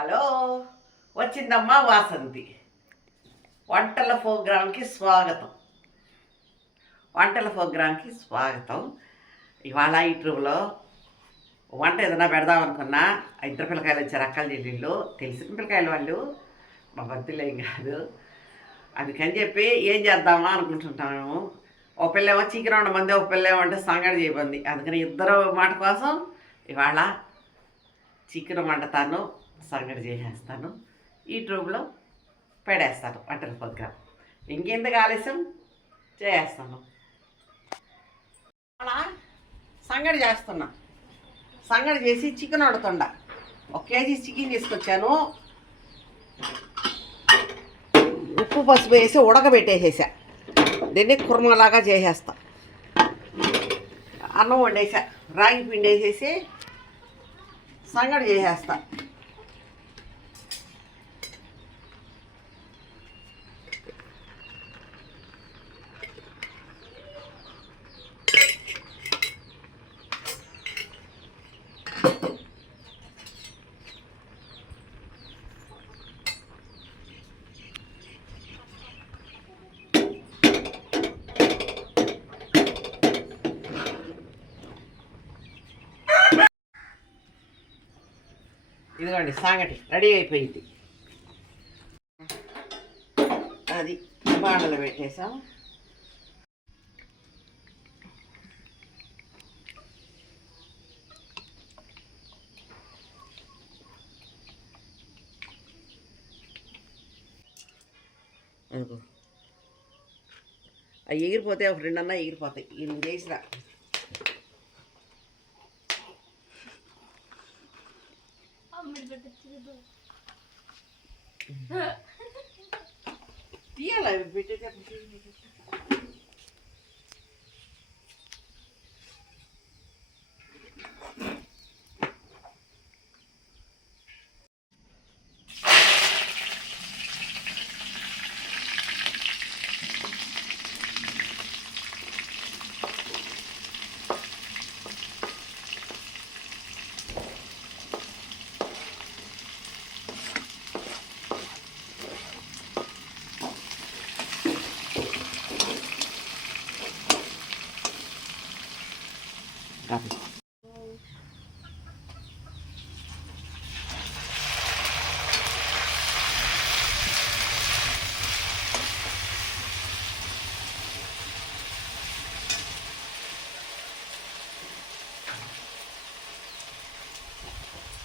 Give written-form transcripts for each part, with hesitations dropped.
Hello, వచ్చిందమ్మా వాసంతి. వంటల ప్రోగ్రాంకి స్వాగతం. ఇవాళ యూట్యూబ్లో వంట ఏదైనా పెడదాం అనుకున్నా. ఇద్దరు పిల్లకాయలు వచ్చారు, అక్కల చెల్లెళ్ళు, తెలిసిన పిల్లకాయలు వాళ్ళు, మా బర్త్డేలు ఏం కాదు. అందుకని చెప్పి ఏం చేద్దామా అనుకుంటుంటాము. ఒక పిల్లేమో చికెన్ వండమంది, ఒక పిల్లేమో అంటే సంగడి చేయమంది. అందుకని ఇద్దరు మాట కోసం ఇవాళ చికెన్ వండుతాను, సంగడి చేసేస్తాను, యూట్యూబ్లో పెడేస్తాను వంటల ప్రోగ్రాం. ఇంకెందుకు ఆలస్యం, చేస్తాను. అలా సంగడి చేస్తున్నా. సంగడి చేసి చికెన్ వండుతుండా. 1 కేజీ చికెన్ తీసుకొచ్చాను. ఉప్పు పసుపు వేసి ఉడకబెట్టేసేసా. దీన్ని కుర్మలాగా చేసేస్తా. అన్నం వండేసా, రాగి పిండి వేసేసి సంగడి చేసేస్తా. ఇదిగోండి సంగటి రెడీ అయిపోయింది. అది బాణలు పెట్టేసాం. అనుకో అవి ఎగిరిపోతే ఒక 2 అన్నా ఎగిరిపోతాయి. ఇది చేసిరా. తీయాలి పెట్టేది.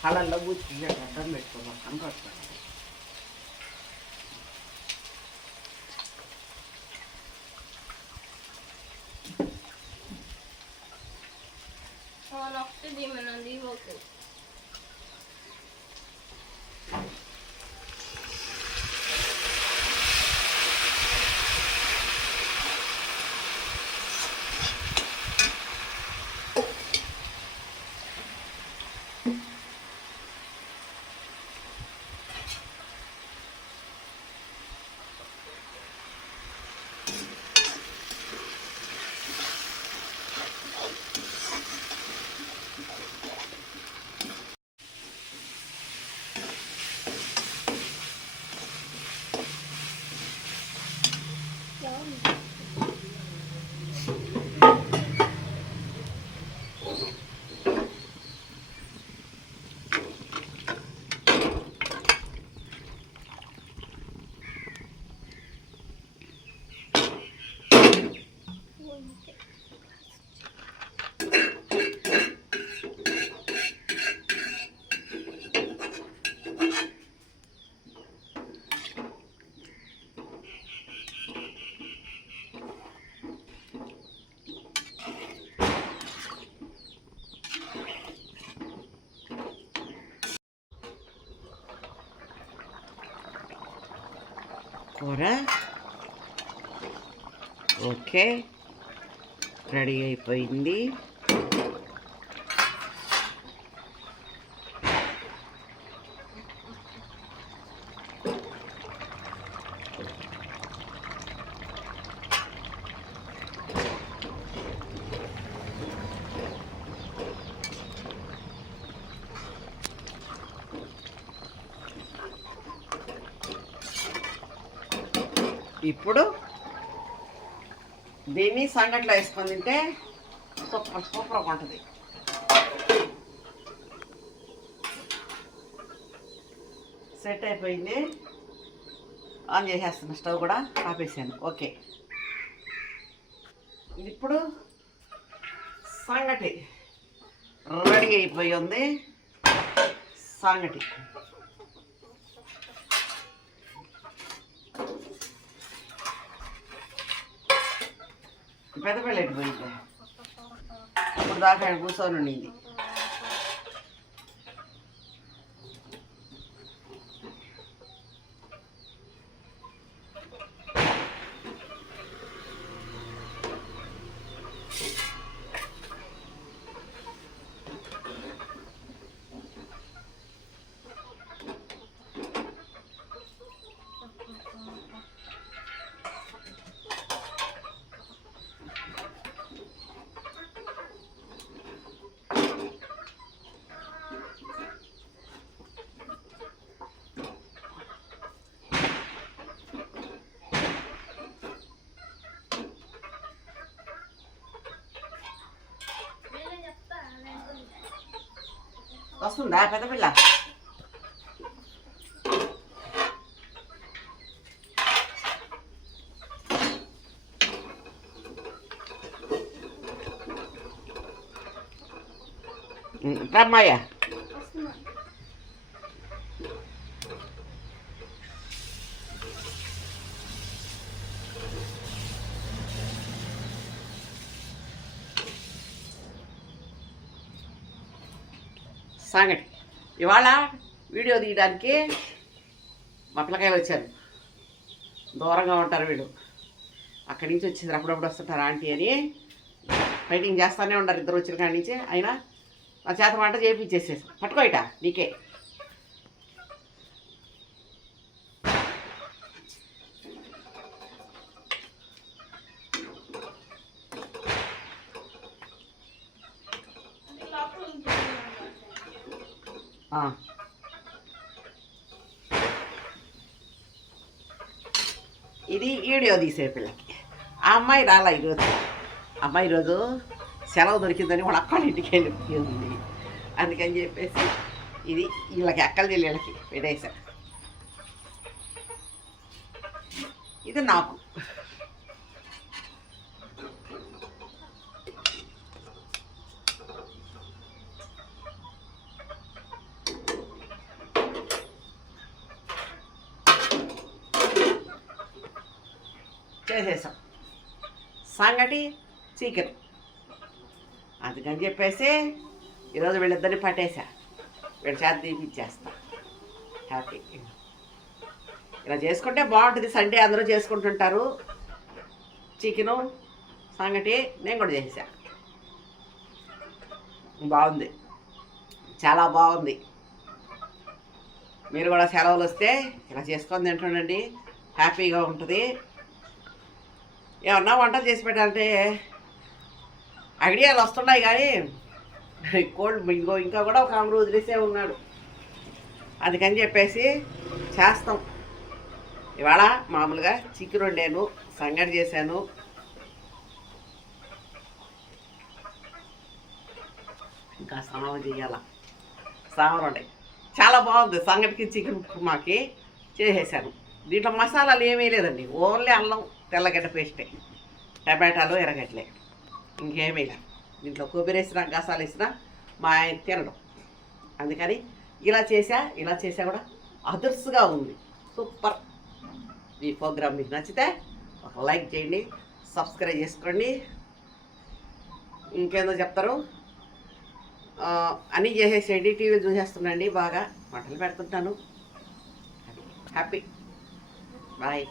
అలా బూచి అడ్డం పెట్టుకోవాలి అనుకోవచ్చు. కూర ఓకే, రెడీ అయిపోయింది. ఇప్పుడు దీన్ని సంగట్లో వేసుకొని తింటే సూపర్గా ఉంటుంది. సెట్ అయిపోయింది. ఆన్ చేసేస్తున్నా, స్టవ్ కూడా ఆపేసాను. ఓకే, ఇప్పుడు సంగటి రెడీ అయిపోయి ఉంది. సంగటి పెద్ద పిల్లటి పోయింది. ఇప్పుడు దాకా కూర్చొని ఉండింది. వస్తుందా పెద్ద పిల్ల? రమ్మయ్య, సంగటి ఇవాళ వీడియో తీయడానికి మా పిల్లకాయలు వచ్చారు. దూరంగా ఉంటారు వీళ్ళు, అక్కడి నుంచి వచ్చింది. అప్పుడప్పుడు వస్తుంటారు ఆంటీ అని ఫైటింగ్ చేస్తూనే ఉంటారు ఇద్దరు వచ్చిన కాడి నుంచి. అయినా నా చేత వంట చేయించేసేసి పట్టుకోయట నీకే. ఇది వీడియో తీసే పిల్లకి. ఆ అమ్మాయి రాలా ఈరోజు. అమ్మాయి ఈరోజు సెలవు దొరికిందని వాళ్ళ అక్కడి ఇంటికి వెళ్ళిపోయింది. అందుకని చెప్పేసి ఇది వీళ్ళకి అక్కల చెల్లెళ్ళకి పెట్టేసా. ఇది నాకు చేసేసాం సంగటి చికెన్. అందుకని చెప్పేసి ఈరోజు వీళ్ళిద్దరిని పట్టేసా. వీళ్ళ చేత తీపిచ్చేస్తా. హ్యాపీ. ఇలా చేసుకుంటే బాగుంటుంది. సండే అందరూ చేసుకుంటుంటారు. చికెను సంగటి నేను కూడా చేసా. బాగుంది, చాలా బాగుంది. మీరు కూడా సెలవులు వస్తే ఇలా చేసుకొని తింటుండండి, హ్యాపీగా ఉంటుంది. ఏమన్నా వంటలు చేసి పెట్టాలంటే ఐడియాలు వస్తున్నాయి కానీ కోల్డ్ ఇంకా కూడా ఒక ఆమె వదిలేసే ఉన్నాడు. అందుకని చెప్పేసి చేస్తాం. ఇవాళ మామూలుగా చికెన్ వండాను, సంగటి చేశాను. ఇంకా స్నానం చేయాల. స్నానం వండే చాలా బాగుంది. సంగటికి చికెన్ మాకి చేసేసాను. దీంట్లో మసాలాలు ఏమీ లేదండి, ఓన్లీ అల్లం, తెల్లగడ్డ పేస్టే, టమాటాలు, ఎర్రగడ్డలే, ఇంకేమీ లేదు. దీంట్లో కొబ్బరి వేసినా గసాలు వేసినా మా ఆయన తినడం. అందుకని ఇలా చేసా కూడా అదర్స్గా ఉంది. సూపర్. ఈ ప్రోగ్రామ్ మీకు నచ్చితే ఒక లైక్ చేయండి, సబ్స్క్రైబ్ చేసుకోండి. ఇంకేందో చెప్తారు అన్నీ చేసేసేయండి. టీవీ చూసేస్తున్నాండి, బాగా వంటలు పెడుతుంటాను. హ్యాపీ. బాయ్.